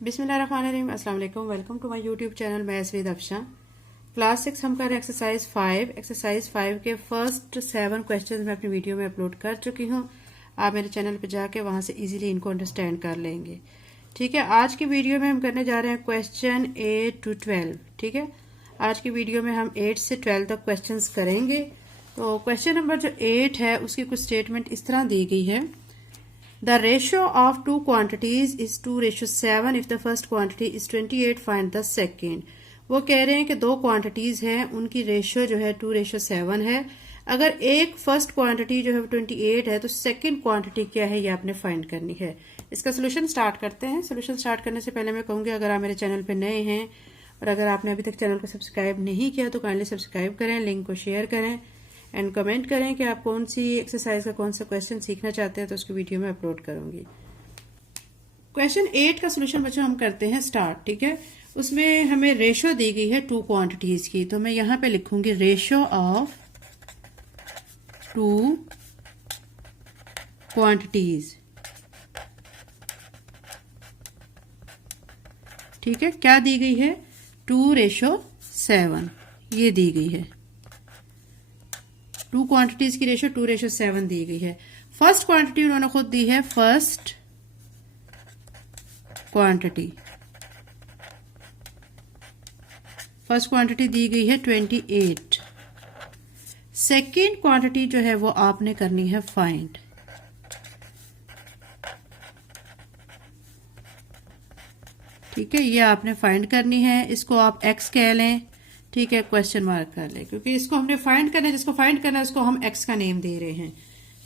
बिस्मिल्लाहिर्रहमानिर्रहीम। अस्सलाम वालेकुम। Welcome to my YouTube channel. मैं स्वीद अफशा। क्लास 6 हम कर रहे हैं एक्सरसाइज 5। एक्सरसाइज 5 के फर्स्ट 7 क्वेश्चंस मैं अपनी वीडियो में अपलोड कर चुकी हूँ। आप मेरे चैनल पर जाके वहां से इजीली इनको अंडरस्टैंड कर लेंगे। ठीक है, आज की वीडियो में हम करने जा रहे हैं क्वेश्चन 8 to 12। ठीक है, आज की वीडियो में हम 8 से 12 तक क्वेश्चन करेंगे। तो क्वेश्चन नंबर जो 8 है उसकी कुछ स्टेटमेंट इस तरह दी गई है। The ratio of two quantities is 2:7 if the first quantity is 28, find the second। वो कह रहे हैं कि दो क्वांटिटीज हैं, उनकी रेशियो जो है 2:7 है। अगर एक फर्स्ट क्वांटिटी जो है 28 है तो सेकंड क्वांटिटी क्या है ये आपने फाइंड करनी है। इसका सोल्यूशन स्टार्ट करते हैं। सोल्यूशन स्टार्ट करने से पहले मैं कहूँगी अगर आप मेरे चैनल पे नए हैं और अगर आपने अभी तक चैनल को सब्सक्राइब नहीं किया तो काइंडली सब्सक्राइब करें, लिंक को शेयर करें एंड कमेंट करें कि आप कौन सी एक्सरसाइज का कौन सा क्वेश्चन सीखना चाहते हैं तो उसकी वीडियो में अपलोड करूंगी। क्वेश्चन 8 का सोल्यूशन बच्चों हम करते हैं स्टार्ट। ठीक है, उसमें हमें रेशियो दी गई है टू क्वांटिटीज की, तो मैं यहां पे लिखूंगी रेशियो ऑफ टू क्वांटिटीज। ठीक है, क्या दी गई है 2:7 ये दी गई है। टू क्वांटिटीज की रेशियो 2:7 दी गई है। फर्स्ट क्वांटिटी उन्होंने खुद दी है, फर्स्ट क्वांटिटी दी गई है 28। सेकेंड क्वांटिटी जो है वो आपने करनी है फाइंड। ठीक है, ये आपने फाइंड करनी है। इसको आप x कह लें, ठीक है, क्वेश्चन मार्क कर ले, क्योंकि इसको हमने फाइंड करना है, जिसको फाइंड करना है उसको हम x का नेम दे रहे हैं।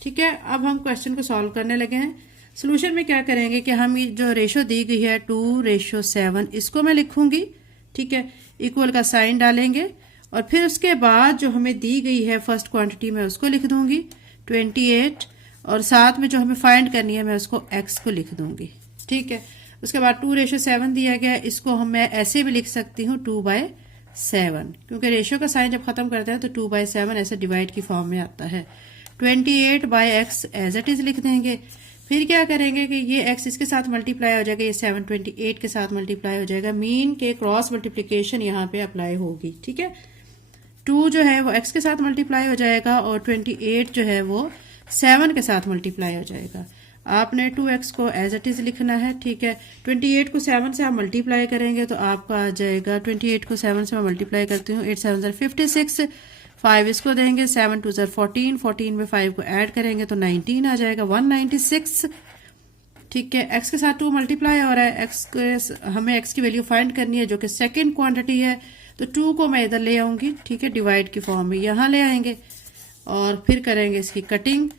ठीक है, अब हम क्वेश्चन को सॉल्व करने लगे हैं। सोल्यूशन में क्या करेंगे कि हम जो रेशो दी गई है 2:7 इसको मैं लिखूंगी। ठीक है, इक्वल का साइन डालेंगे और फिर उसके बाद जो हमें दी गई है फर्स्ट क्वांटिटी में उसको लिख दूंगी 28 और साथ में जो हमें फाइंड करनी है मैं उसको x को लिख दूंगी। ठीक है, उसके बाद 2:7 दिया गया, इसको हम मैं ऐसे भी लिख सकती हूँ 2/7, क्योंकि रेशियो का साइन जब खत्म करते हैं तो 2/7 ऐसे डिवाइड की फॉर्म में आता है। 28/x एज इट इज लिख देंगे। फिर क्या करेंगे कि ये x इसके साथ मल्टीप्लाई हो जाएगा, ये 7 28 के साथ मल्टीप्लाई हो जाएगा। मीन के क्रॉस मल्टीप्लीकेशन यहाँ पे अप्लाई होगी। ठीक है, 2 जो है वो x के साथ मल्टीप्लाई हो जाएगा और 28 जो है वो 7 के साथ मल्टीप्लाई हो जाएगा। आपने 2x को एज इट इज लिखना है। ठीक है, 28 को 7 से आप मल्टीप्लाई करेंगे तो आपका आ जाएगा, 28 को 7 से मैं मल्टीप्लाई करती हूँ, 8 7 56, 5 इसको देंगे, 7 2 14, 14 में 5 को ऐड करेंगे तो 19 आ जाएगा, 196। ठीक है, x के साथ 2 मल्टीप्लाई हो रहा है, हमें x की वैल्यू फाइंड करनी है जो कि सेकेंड क्वांटिटी है, तो 2 को मैं इधर ले आऊंगी। ठीक है, डिवाइड की फॉर्म में यहाँ ले आएंगे और फिर करेंगे इसकी कटिंग।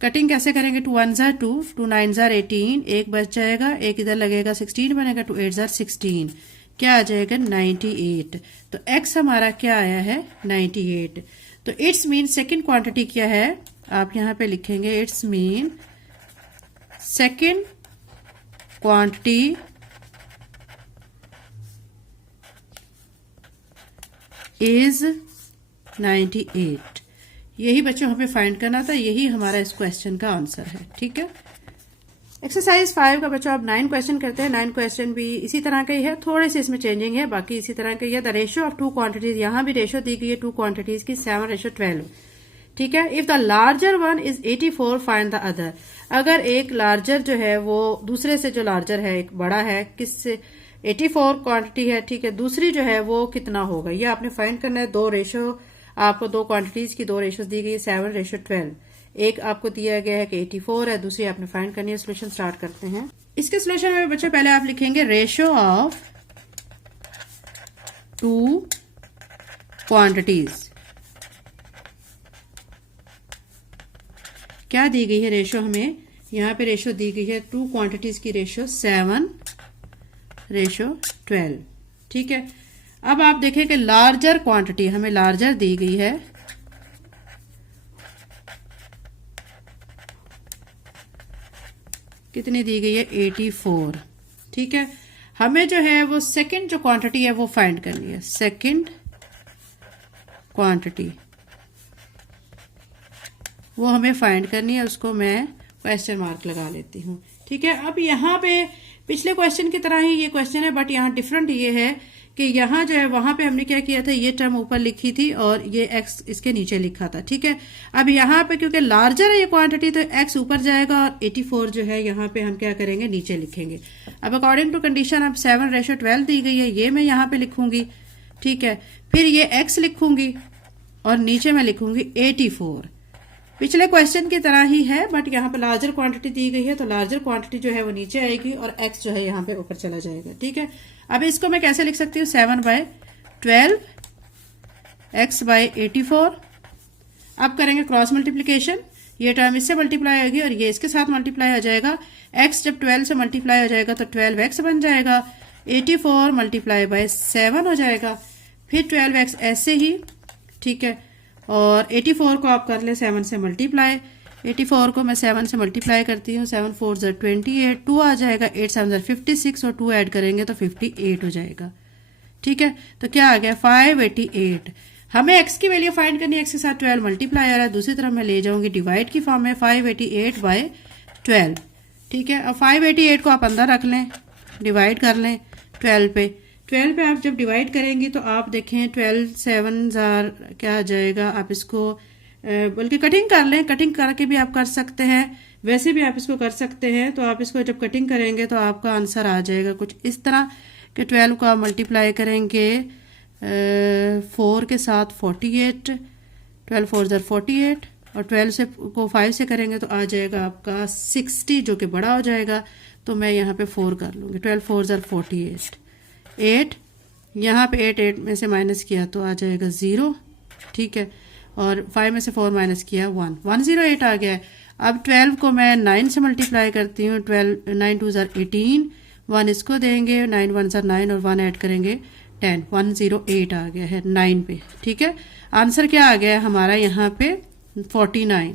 कैसे करेंगे, 2 1 2, 2 9 18, एक बच जाएगा, एक इधर लगेगा, 16 बनेगा, 2 8 16, क्या आ जाएगा 98। तो x हमारा क्या आया है 98। तो इट्स मीन सेकेंड क्वांटिटी क्या है, आप यहां पे लिखेंगे it's mean second quantity is 98। यही बच्चों हमें फाइंड करना था, यही हमारा इस क्वेश्चन का आंसर है। ठीक है, एक्सरसाइज 5 का बच्चों अब 9 क्वेश्चन करते हैं। 9 क्वेश्चन भी इसी तरह का ही है, थोड़े से इसमें चेंजिंग है, बाकी इसी तरह का ही है। The ratio of two quantities, यहाँ भी रेशियो दी गई है टू क्वांटिटीज की 7:12। ठीक है, if the larger one is 84, find the other. अगर एक लार्जर जो है वो दूसरे से जो लार्जर है, एक बड़ा है, किससे 84 क्वांटिटी है। ठीक है, दूसरी जो है वो कितना होगा ये आपने फाइंड करना है। दो रेशियो आपको दो क्वांटिटीज की दो रेशियोज दी गई है 7:12। एक आपको दिया गया है कि 84 है, दूसरी आपने फाइंड करनी है। सोल्यूशन स्टार्ट करते हैं। इसके सोल्यूशन में बच्चों पहले आप लिखेंगे रेशियो ऑफ टू क्वांटिटीज। क्या दी गई है रेशियो, हमें यहाँ पे रेशियो दी गई है टू क्वांटिटीज की रेशियो 7:12। ठीक है, अब आप देखें कि लार्जर क्वांटिटी हमें लार्जर दी गई है, कितनी दी गई है 84। ठीक है, हमें जो है वो सेकंड जो क्वांटिटी है वो फाइंड करनी है। सेकंड क्वांटिटी वो हमें फाइंड करनी है, उसको मैं क्वेश्चन मार्क लगा लेती हूँ। ठीक है, अब यहाँ पे पिछले क्वेश्चन की तरह ही ये क्वेश्चन है, बट यहाँ डिफरेंट ये है कि यहाँ जो है वहां पे हमने क्या किया था, ये टर्म ऊपर लिखी थी और ये x इसके नीचे लिखा था, ठीक है। अब यहाँ पे क्योंकि लार्जर है ये क्वांटिटी तो x ऊपर जाएगा और 84 जो है यहाँ पे हम क्या करेंगे, नीचे लिखेंगे। अब अकॉर्डिंग टू कंडीशन अब 7:12 दी गई है, ये मैं यहाँ पे लिखूंगी, ठीक है। फिर ये x लिखूंगी और नीचे मैं लिखूंगी 84। पिछले क्वेश्चन की तरह ही है, बट यहाँ पे लार्जर क्वांटिटी दी गई है तो लार्जर क्वांटिटी जो है वो नीचे आएगी और x जो है यहाँ पे ऊपर चला जाएगा, ठीक है। अब इसको मैं कैसे लिख सकती हूँ, 7/12 x/84। अब करेंगे क्रॉस मल्टीप्लीकेशन, ये टर्म इससे मल्टीप्लाई होगी और ये इसके साथ मल्टीप्लाई हो जाएगा। x जब 12 से मल्टीप्लाई हो जाएगा तो 12x बन जाएगा, 84 मल्टीप्लाई बाय 7 हो जाएगा, फिर 12x ऐसे ही, ठीक है। और 84 को आप कर ले 7 से मल्टीप्लाई, 84 को मैं 7 से मल्टीप्लाई करती हूँ, 7 4 28, 2 आ जाएगा, 8 7 56 और 2 ऐड करेंगे तो 58 हो जाएगा, ठीक है। तो क्या आ गया, 588। हमें x की वैल्यू फाइंड करनी है, x के साथ 12 मल्टीप्लाई आ रहा है, दूसरी तरफ मैं ले जाऊंगी डिवाइड की फॉर्म में, 588/12, ठीक है। अब 588 को आप अंदर रख लें, डिवाइड कर लें 12 पे। 12 पे आप जब डिवाइड करेंगे तो आप देखें 12 7 क्या आ जाएगा, आप इसको बल्कि कटिंग कर लें, कटिंग करके भी आप कर सकते हैं, वैसे भी आप इसको कर सकते हैं। तो आप इसको जब कटिंग करेंगे तो आपका आंसर आ जाएगा कुछ इस तरह कि 12 को आप मल्टीप्लाई करेंगे 4 के साथ 48, 12 4 48 और 12 से को 5 से करेंगे तो आ जाएगा आपका 60 जो कि बड़ा हो जाएगा। तो मैं यहाँ पे 4 कर लूँगी, 12 4 48, 8 यहाँ पे 8 में से माइनस किया तो आ जाएगा 0, ठीक है। और 5 में से 4 माइनस किया 1, 108 आ गया है। अब 12 को मैं 9 से मल्टीप्लाई करती हूँ, 12 9 2 18, 1 इसको देंगे, 9 1 9 और 1 ऐड करेंगे 10, 108 आ गया है 9 पे, ठीक है। आंसर क्या आ गया है हमारा यहाँ पे 49,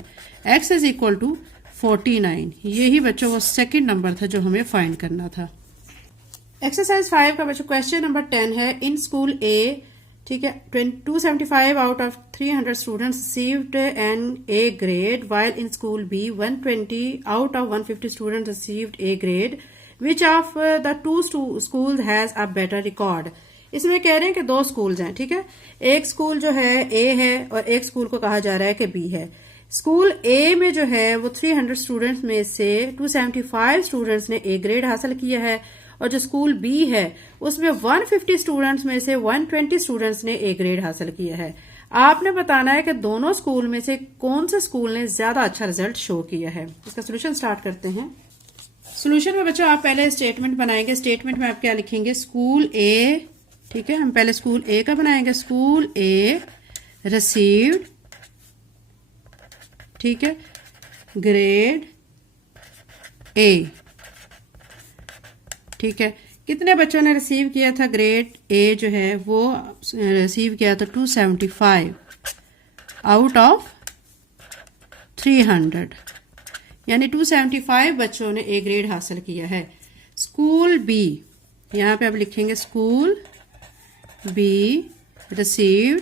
x इज इक्वल टू 49। यही बच्चों वो सेकंड नंबर था जो हमें फाइंड करना था। एक्सरसाइज 5 का बच्चों क्वेश्चन नंबर 10 है, इन स्कूल ए, ठीक है, 275 out of 300 students received an A grade, while in school B 120 out of 150 students received a grade, which of the two school has a better record. इसमें कह रहे हैं कि दो स्कूल्स हैं, ठीक है। एक स्कूल जो है ए है और एक स्कूल को कहा जा रहा है कि बी है। स्कूल ए में जो है वो 300 स्टूडेंट्स में से 275 स्टूडेंट्स ने ए ग्रेड हासिल किया है और जो स्कूल बी है उसमें 150 स्टूडेंट्स में से 120 स्टूडेंट्स ने ए ग्रेड हासिल किया है। आपने बताना है कि दोनों स्कूल में से कौन से स्कूल ने ज्यादा अच्छा रिजल्ट शो किया है। इसका सोल्यूशन स्टार्ट करते हैं। सोल्यूशन में बच्चों आप पहले स्टेटमेंट बनाएंगे। स्टेटमेंट में आप क्या लिखेंगे, स्कूल ए, ठीक है। हम पहले स्कूल ए का बनाएंगे, स्कूल ए रिसीव्ड, ठीक है, ग्रेड ए, ठीक है। कितने बच्चों ने रिसीव किया था ग्रेड ए जो है वो रिसीव किया था 275 आउट ऑफ 300, यानी 275 बच्चों ने ए ग्रेड हासिल किया है। स्कूल बी, यहां पे आप लिखेंगे school be received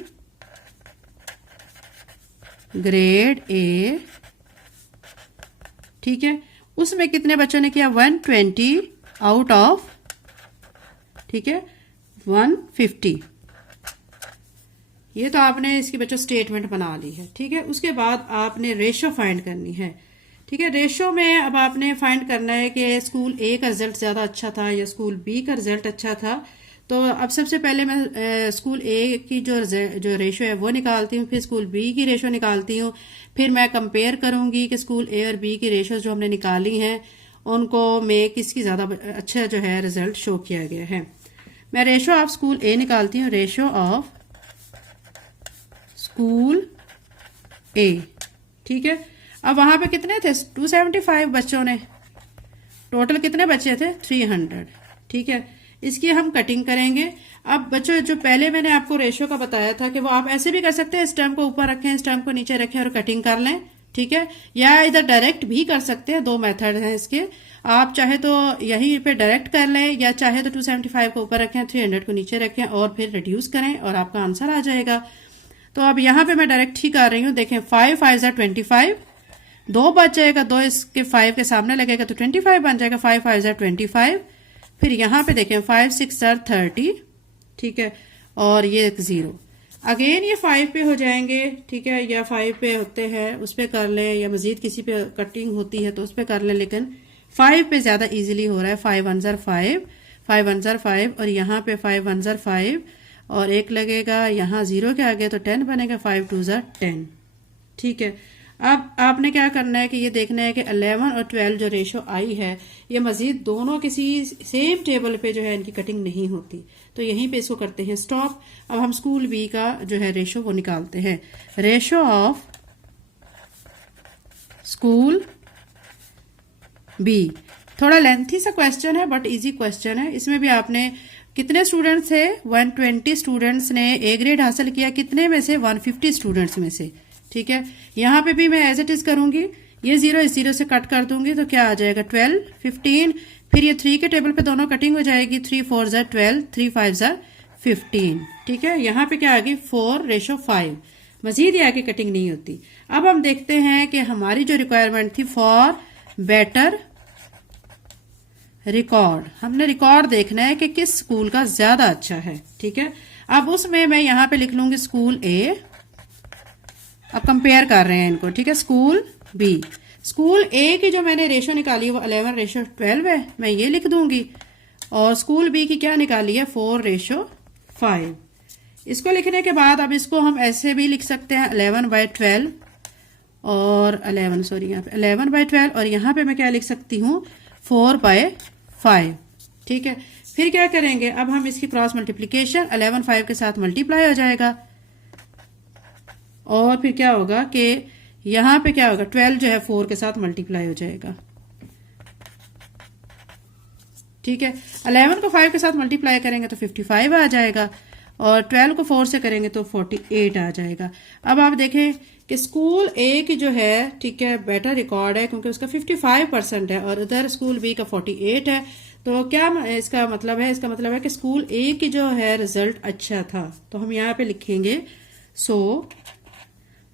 grade A, ठीक है। उसमें कितने बच्चों ने किया, 120 आउट ऑफ, ठीक है, 150। ये तो आपने इसकी बच्चों स्टेटमेंट बना ली है, ठीक है। उसके बाद आपने रेशो फाइंड करनी है, ठीक है। रेशो में अब आपने फाइंड करना है कि स्कूल ए का रिजल्ट ज्यादा अच्छा था या स्कूल बी का रिजल्ट अच्छा था। तो अब सबसे पहले मैं स्कूल ए की जो रेशो है वो निकालती हूँ, फिर स्कूल बी की रेशो निकालती हूँ, फिर मैं कंपेयर करूंगी कि स्कूल ए और बी की रेशो जो हमने निकाली हैं उनको में किसकी ज्यादा अच्छा जो है रिजल्ट शो किया गया है। मैं रेशो ऑफ स्कूल ए निकालती हूँ, रेशो ऑफ स्कूल ए, ठीक है। अब वहां पे कितने थे, 275 बच्चों ने, टोटल कितने बच्चे थे, 300, ठीक है। इसकी हम कटिंग करेंगे। अब बच्चों जो पहले मैंने आपको रेशो का बताया था कि वो आप ऐसे भी कर सकते हैं, इस टर्म को ऊपर रखें, इस टर्म को नीचे रखें और कटिंग कर लें, ठीक है। या इधर डायरेक्ट भी कर सकते हैं, दो मेथड हैं इसके। आप चाहे तो यहीं पे डायरेक्ट कर लें या चाहे तो 275 को ऊपर रखें, 300 को नीचे रखें और फिर रिड्यूस करें और आपका आंसर आ जाएगा। तो अब यहाँ पे मैं डायरेक्ट ही कर रही हूँ। देखें 5 5 25, 2 बच जाएगा, 2 इसके 5 के सामने लगेगा तो 25 बन जाएगा, 5 5 25, फिर यहाँ पे देखें 5 6 आर 30, ठीक है, और ये 0। अगेन ये 5 पे हो जाएंगे, ठीक है, या 5 पे होते हैं उस पे कर लें, या मजीद किसी पे कटिंग होती है तो उस पे कर लें, लेकिन 5 पे ज्यादा इजीली हो रहा है। 5 1 जार 5, 5 1 जार 5, और यहाँ पे 5 1 जार 5 और एक लगेगा यहाँ 0 के आगे तो 10 बनेगा, 5 2 जार 10, ठीक है। अब आपने क्या करना है कि ये देखना है कि 11 और 12 जो रेशो आई है ये मजीद दोनों किसी सेम टेबल पे जो है इनकी कटिंग नहीं होती, तो यहीं पे इसको करते हैं स्टॉप। अब हम स्कूल बी का जो है रेशो वो निकालते हैं। रेशो ऑफ स्कूल बी, थोड़ा लेंथी सा क्वेश्चन है बट इजी क्वेश्चन है। इसमें भी आपने कितने स्टूडेंट्स थे, 120 स्टूडेंट्स ने ए ग्रेड हासिल किया, कितने में से, 150 स्टूडेंट्स में से, ठीक है। यहाँ पे भी मैं एज इट इज करूंगी, ये 0 इस 0 से कट कर दूंगी तो क्या आ जाएगा 12 15, फिर ये 3 के टेबल पे दोनों कटिंग हो जाएगी, 3 4 जार 12, 3 5 जार 15, ठीक है। यहाँ पे क्या आ गई 4 रेशो 5, मजीद ये आगे कटिंग नहीं होती। अब हम देखते हैं कि हमारी जो रिक्वायरमेंट थी फॉर बेटर रिकॉर्ड, हमने रिकॉर्ड देखना है कि किस स्कूल का ज्यादा अच्छा है, ठीक है। अब उसमें मैं यहाँ पे लिख लूंगी स्कूल ए, अब कंपेयर कर रहे हैं इनको, ठीक है। स्कूल बी, स्कूल ए की जो मैंने रेशो निकाली है वो 11 रेशो 12 है, मैं ये लिख दूंगी, और स्कूल बी की क्या निकाली है 4 रेशो 5। इसको लिखने के बाद अब इसको हम ऐसे भी लिख सकते हैं 11/12 और 11 सॉरी यहाँ पे 11/12, और यहाँ पे मैं क्या लिख सकती हूँ 4/5, ठीक है। फिर क्या करेंगे, अब हम इसकी क्रॉस मल्टीप्लीकेशन 11 5 के साथ मल्टीप्लाई हो जाएगा, और फिर क्या होगा कि यहां पे क्या होगा 12 जो है 4 के साथ मल्टीप्लाई हो जाएगा, ठीक है। 11 को 5 के साथ मल्टीप्लाई करेंगे तो 55 आ जाएगा, और 12 को 4 से करेंगे तो 48 आ जाएगा। अब आप देखें कि स्कूल ए की जो है, ठीक है, बेटर रिकॉर्ड है क्योंकि उसका 55% है और उधर स्कूल बी का 48 है, तो क्या इसका मतलब है, इसका मतलब है कि स्कूल ए की जो है रिजल्ट अच्छा था, तो हम यहाँ पे लिखेंगे so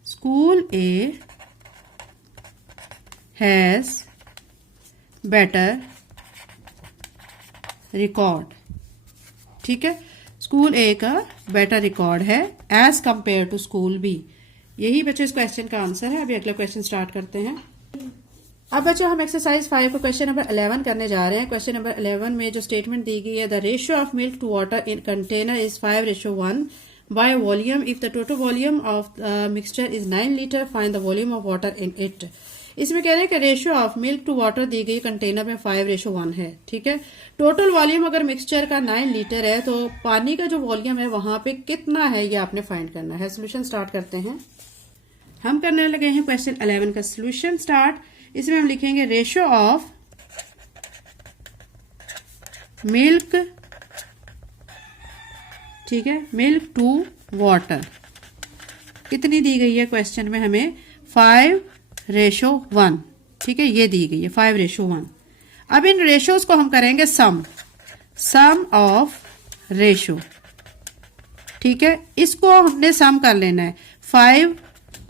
school A has better record, ठीक है। स्कूल ए का बेटर रिकॉर्ड है as compare to school B. यही बच्चों इस क्वेश्चन का आंसर है। अभी अगला क्वेश्चन स्टार्ट करते हैं। अब बच्चों हम एक्सरसाइज 5 को क्वेश्चन नंबर 11 करने जा रहे हैं। क्वेश्चन नंबर 11 में जो स्टेटमेंट दी गई है, the ratio of milk to water in container is 5:1 by volume, if the total volume of mixture is 9 litre, find the volume of water in it. इसमें कह रहे हैं कि ratio of milk to water दी गई container में 5:1 है, ठीक है। टोटल वॉल्यूम अगर मिक्सचर का 9 लीटर है तो पानी का जो वॉल्यूम है वहां पे कितना है ये आपने फाइंड करना है। सोल्यूशन स्टार्ट करते हैं। हम करने लगे हैं क्वेश्चन 11 का सोल्यूशन स्टार्ट। इसमें हम लिखेंगे रेशियो ऑफ मिल्क, ठीक है, मिल्क टू वाटर कितनी दी गई है क्वेश्चन में हमें 5:1, ठीक है, ये दी गई है 5:1। अब इन रेशियोज को हम करेंगे सम ऑफ रेशियो, ठीक है। इसको हमने सम कर लेना है, 5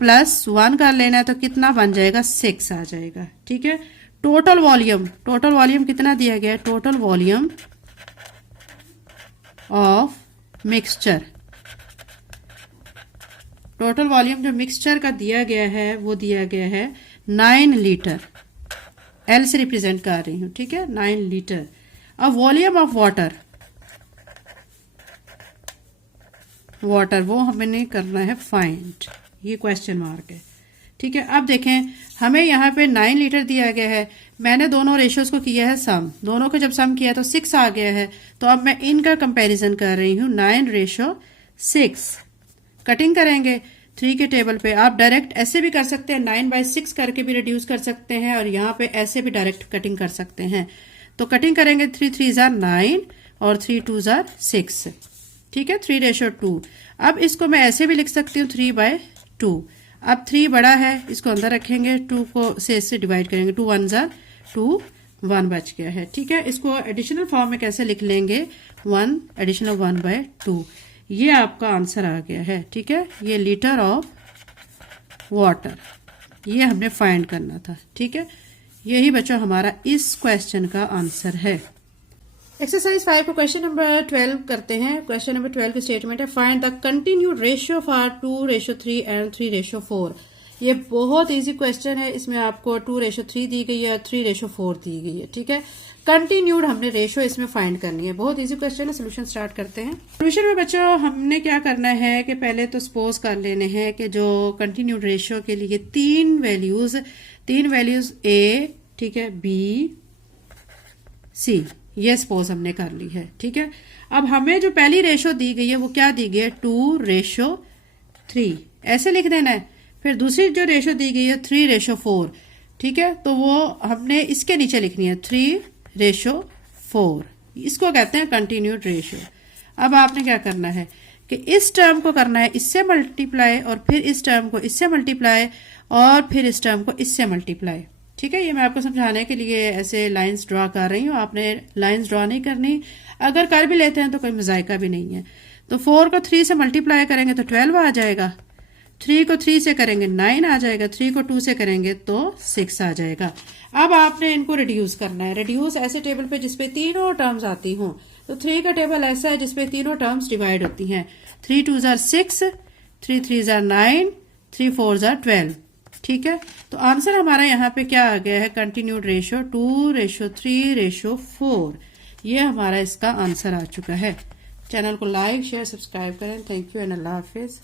+ 1 कर लेना है तो कितना बन जाएगा 6 आ जाएगा, ठीक है। टोटल वॉल्यूम कितना दिया गया है, total volume of mixture, total volume जो मिक्सचर का दिया गया है वो दिया गया है 9 लीटर, एल से रिप्रेजेंट कर रही हूं, ठीक है, 9 लीटर। अब वॉल्यूम ऑफ वाटर वो हमें करना है फाइंड, ये क्वेश्चन मार्क है, ठीक है। अब देखें हमें यहाँ पे 9 लीटर दिया गया है, मैंने दोनों रेशियोज को किया है सम, दोनों को जब सम किया तो 6 आ गया है, तो अब मैं इनका कंपैरिजन कर रही हूँ 9:6। कटिंग करेंगे 3 के टेबल पे, आप डायरेक्ट ऐसे भी कर सकते हैं 9/6 करके भी रिड्यूस कर सकते हैं, और यहाँ पे ऐसे भी डायरेक्ट कटिंग कर सकते हैं। तो कटिंग करेंगे 3 3 जार 9 और 3 2 जार 6, ठीक है, 3:2। अब इसको मैं ऐसे भी लिख सकती हूँ 3/2। अब 3 बड़ा है, इसको अंदर रखेंगे, 2 को से इससे डिवाइड करेंगे, 2 1 जार 2, 1 बच गया है, ठीक है। इसको एडिशनल फॉर्म में कैसे लिख लेंगे 1 एडिशनल 1/2, ये आपका आंसर आ गया है, ठीक है। ये लीटर ऑफ वाटर ये हमने फाइंड करना था, ठीक है। यही बच्चों हमारा इस क्वेश्चन का आंसर है। एक्सरसाइज 5 को क्वेश्चन नंबर 12 करते हैं। क्वेश्चन नंबर 12 की स्टेटमेंट है find the continued ratio for 2:3 and 3:4। ये बहुत इजी क्वेश्चन है। इसमें आपको 2:3 दी गई है और 3:4 दी गई है। ठीक है, कंटिन्यूड हमने रेशियो इसमें फाइंड करनी है। बहुत इजी क्वेश्चन है। सोल्यूशन स्टार्ट करते हैं। सोल्यूशन में बच्चों हमने क्या करना है कि पहले तो सपोज कर लेने हैं कि जो कंटिन्यूड रेशियो के लिए तीन वैल्यूज ए, ठीक है, बी, सी, ये सपोज हमने कर ली है। ठीक है, अब हमें जो पहली रेशो दी गई है वो क्या दी गई है, 2:3, ऐसे लिख देना है। फिर दूसरी जो रेशो दी गई है 3:4। ठीक है, तो वो हमने इसके नीचे लिखनी है 3:4। इसको कहते हैं कंटिन्यूड रेशियो। अब आपने क्या करना है कि इस टर्म को करना है इससे मल्टीप्लाई, और फिर इस टर्म को इससे मल्टीप्लाई, और फिर इस टर्म को इससे मल्टीप्लाई। ठीक है, ये मैं आपको समझाने के लिए ऐसे लाइंस ड्रॉ कर रही हूँ। आपने लाइंस ड्रॉ नहीं करनी, अगर कर भी लेते हैं तो कोई मजायका भी नहीं है। तो 4 को 3 से मल्टीप्लाई करेंगे तो 12 आ जाएगा, 3 को 3 से करेंगे 9 आ जाएगा, 3 को 2 से करेंगे तो 6 आ जाएगा। अब आपने इनको रिड्यूस करना है। रिड्यूस ऐसे टेबल पे जिसपे तीनों टर्म्स आती हों। तो 3 का टेबल ऐसा है जिसपे तीनों टर्म्स डिवाइड होती हैं। 3 2 6, 3 3 9, 3 4 12। ठीक है, तो आंसर हमारा यहाँ पे क्या आ गया है, कंटिन्यूड रेशियो 2:3:4। ये हमारा इसका आंसर आ चुका है। चैनल को लाइक शेयर सब्सक्राइब करें। Thank you and Allah Hafiz.